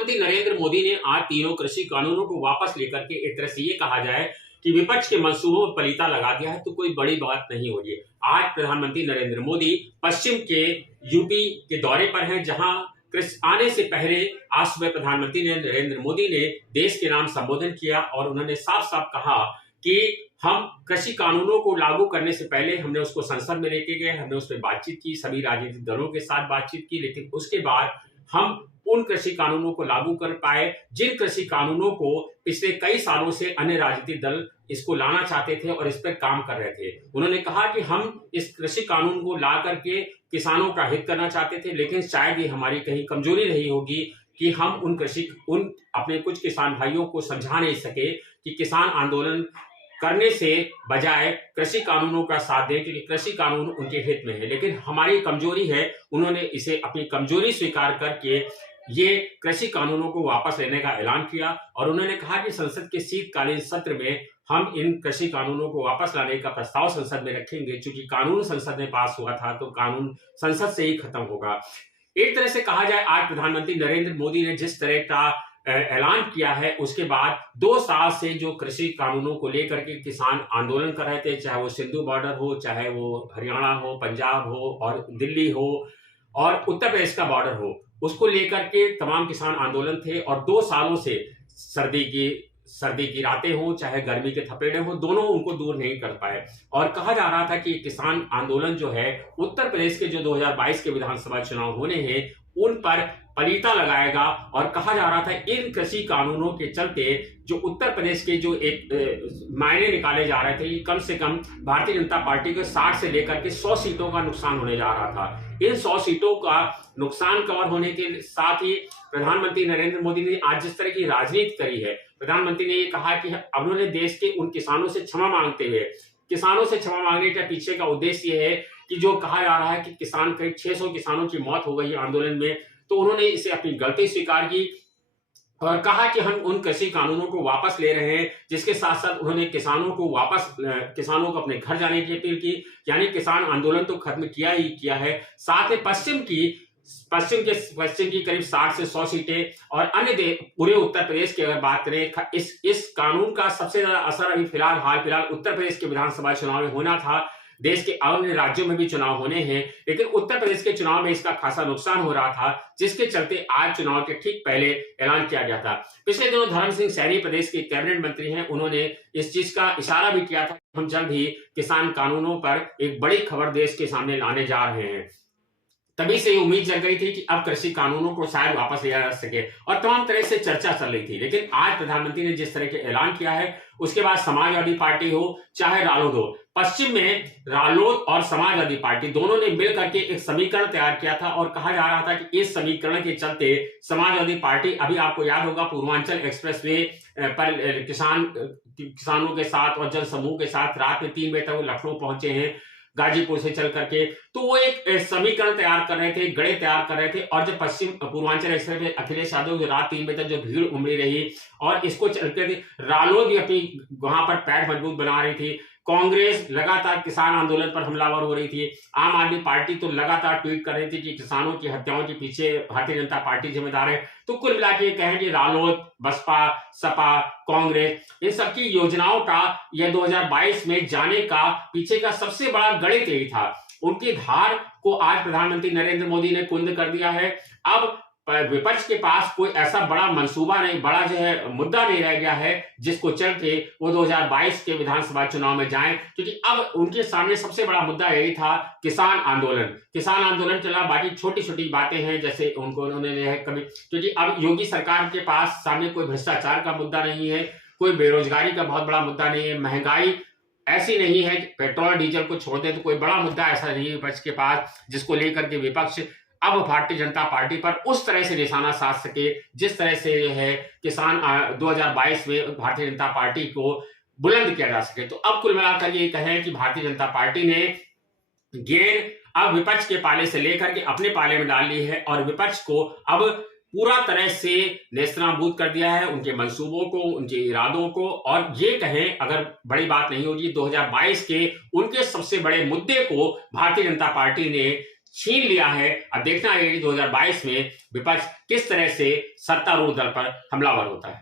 प्रधानमंत्री नरेंद्र मोदी ने आज तीनों कृषि कानूनों को वापस लेकर के एक तरह से ये कहा जाए कि विपक्ष के मंसूबों में पलीता लगा दिया है तो कोई बड़ी बात नहीं होगी। आज प्रधानमंत्री नरेंद्र मोदी पश्चिम के यूपी के दौरे पर हैं, जहां आने से पहले आज सुबह प्रधानमंत्री नरेंद्र मोदी ने देश के नाम संबोधन किया और उन्होंने साफ साफ कहा कि हम कृषि कानूनों को लागू करने से पहले हमने उसको संसद में लेके गए, हमने उस पर बातचीत की, सभी राजनीतिक दलों के साथ बातचीत की, लेकिन उसके बाद हम उन कृषि कानूनों को लागू कर पाए जिन कृषि कानूनों को पिछले कई सालों से अन्य राजनीतिक दल इसको लाना चाहते थे और इस पर काम कर रहे थे। उन्होंने कहा कि हम इस कृषि कानून को ला करके किसानों का हित करना चाहते थे, लेकिन शायद ये हमारी कहीं कमजोरी रही होगी कि हम उन अपने कुछ किसान भाइयों को समझा नहीं सके कि किसान आंदोलन करने से बजाय कृषि कानूनों का साथ दें, क्योंकि कृषि कानून उनके हित में है। लेकिन हमारी कमजोरी है, उन्होंने इसे अपनी कमजोरी स्वीकार करके ये कृषि कानूनों को वापस लेने का ऐलान किया और उन्होंने कहा कि संसद के शीतकालीन सत्र में हम इन कृषि कानूनों को वापस लाने का प्रस्ताव संसद में रखेंगे। चूंकि कानून संसद में पास हुआ था तो कानून संसद से ही खत्म होगा। एक तरह से कहा जाए, आज प्रधानमंत्री नरेंद्र मोदी ने जिस तरह का ऐलान किया है, उसके बाद 2 साल से जो कृषि कानूनों को लेकर के किसान आंदोलन कर रहे थे, चाहे वो सिंधु बॉर्डर हो, चाहे वो हरियाणा हो, पंजाब हो और दिल्ली हो और उत्तर प्रदेश का बॉर्डर हो, उसको लेकर के तमाम किसान आंदोलन थे और 2 सालों से सर्दी की रातें हो चाहे गर्मी के थपेड़े हो, दोनों उनको दूर नहीं कर पाए। और कहा जा रहा था कि किसान आंदोलन जो है उत्तर प्रदेश के जो 2022 के विधानसभा चुनाव होने हैं उन पर पलीता लगाएगा और कहा जा रहा था इन कृषि कानूनों के चलते जो उत्तर प्रदेश के जो एक मायने निकाले जा रहे थे, ये कम से कम भारतीय जनता पार्टी को 60 से लेकर के 100 सीटों का नुकसान होने जा रहा था। इन 100 सीटों का नुकसान कवर होने के साथ ही प्रधानमंत्री नरेंद्र मोदी ने आज जिस तरह की राजनीति करी है, प्रधानमंत्री ने ये कहा कि अब उन्होंने देश के उन किसानों से क्षमा मांगते हुए, किसानों से क्षमा मांगने के पीछे का उद्देश्य ये है कि जो कहा जा रहा है कि किसान करीब 600 किसानों की मौत हो गई आंदोलन में, तो उन्होंने इसे अपनी गलती स्वीकार की और कहा कि हम उन कृषि कानूनों को वापस ले रहे हैं, जिसके साथ साथ उन्होंने किसानों को अपने घर जाने की अपील की। यानी किसान आंदोलन तो खत्म किया ही किया है, साथ ही पश्चिम की करीब 60 से 100 सीटें और अन्य पूरे उत्तर प्रदेश की अगर बात करें, इस कानून का सबसे ज्यादा असर अभी हाल फिलहाल उत्तर प्रदेश के विधानसभा चुनाव में होना था। देश के अन्य राज्यों में भी चुनाव होने हैं, लेकिन उत्तर प्रदेश के चुनाव में इसका खासा नुकसान हो रहा था, जिसके चलते आज चुनाव के ठीक पहले ऐलान किया गया था। पिछले दिनों धर्म सिंह सैनी प्रदेश के कैबिनेट मंत्री हैं, उन्होंने इस चीज का इशारा भी किया था कि हम जल्द ही किसान कानूनों पर एक बड़ी खबर देश के सामने लाने जा रहे हैं। तभी से उम्मीद जग गई थी कि अब कृषि कानूनों को शायद वापस लिया जा सके और तमाम तरह से चर्चा चल रही थी। लेकिन आज प्रधानमंत्री ने जिस तरह के ऐलान किया है, उसके बाद समाजवादी पार्टी हो चाहे रालोद हो, पश्चिम में रालोद और समाजवादी पार्टी दोनों ने मिल करके एक समीकरण तैयार किया था और कहा जा रहा था कि इस समीकरण के चलते समाजवादी पार्टी, अभी आपको याद होगा पूर्वांचल एक्सप्रेस वे पर किसानों के साथ और जन समूह के साथ रात में 3 बजे तक वो लखनऊ पहुंचे हैं गाजीपुर से चल करके, तो वो एक समीकरण तैयार कर रहे थे, गड़े तैयार कर रहे थे। और जब पश्चिम पूर्वांचल एक्सप्रेस में अखिलेश यादव जो रात 3 बजे तक जो भीड़ उमड़ी रही और इसको चलते थे, रालोद भी अपनी वहां पर पैठ मजबूत बना रही थी, कांग्रेस लगातार किसान आंदोलन पर हमलावर हो रही थी, आम आदमी पार्टी तो लगातार ट्वीट कर रही थी कि किसानों की हत्याओं के पीछे भारतीय जनता पार्टी जिम्मेदार है। तो कुल मिला के कहें कि रालोद, बसपा, सपा, कांग्रेस, इन सबकी योजनाओं का यह 2022 में जाने का पीछे का सबसे बड़ा गणित यही था। उनकी धार को आज प्रधानमंत्री नरेंद्र मोदी ने कुंद कर दिया है। अब विपक्ष के पास कोई ऐसा बड़ा मंसूबा नहीं, बड़ा जो है मुद्दा नहीं रह गया है जिसको चलते वो 2022 के विधानसभा चुनाव में जाएं, क्योंकि अब उनके सामने सबसे बड़ा मुद्दा यही था किसान आंदोलन चला। बाकी छोटी छोटी बातें हैं, जैसे उन्होंने कभी, क्योंकि अब योगी सरकार के पास सामने कोई भ्रष्टाचार का मुद्दा नहीं है, कोई बेरोजगारी का बहुत बड़ा मुद्दा नहीं है, महंगाई ऐसी नहीं है, पेट्रोल डीजल को छोड़ दे तो कोई बड़ा मुद्दा ऐसा नहीं है विपक्ष के पास जिसको लेकर के विपक्ष अब भारतीय जनता पार्टी पर उस तरह से निशाना साध सके जिस तरह से है किसान 2022 में भारतीय जनता पार्टी को बुलंद किया जा सके। तो अब कुल मिलाकर ये कहें कि भारतीय जनता पार्टी ने गेंद अब विपक्ष के पाले से लेकर के अपने पाले में डाल ली है और विपक्ष को अब पूरा तरह से नेस्तनाबूद कर दिया है, उनके मंसूबों को, उनके इरादों को। और ये कहें, अगर बड़ी बात नहीं होगी, 2022 के उनके सबसे बड़े मुद्दे को भारतीय जनता पार्टी ने छीन लिया है। अब देखना है 2022 में विपक्ष किस तरह से सत्तारूढ़ दल पर हमलावर होता है।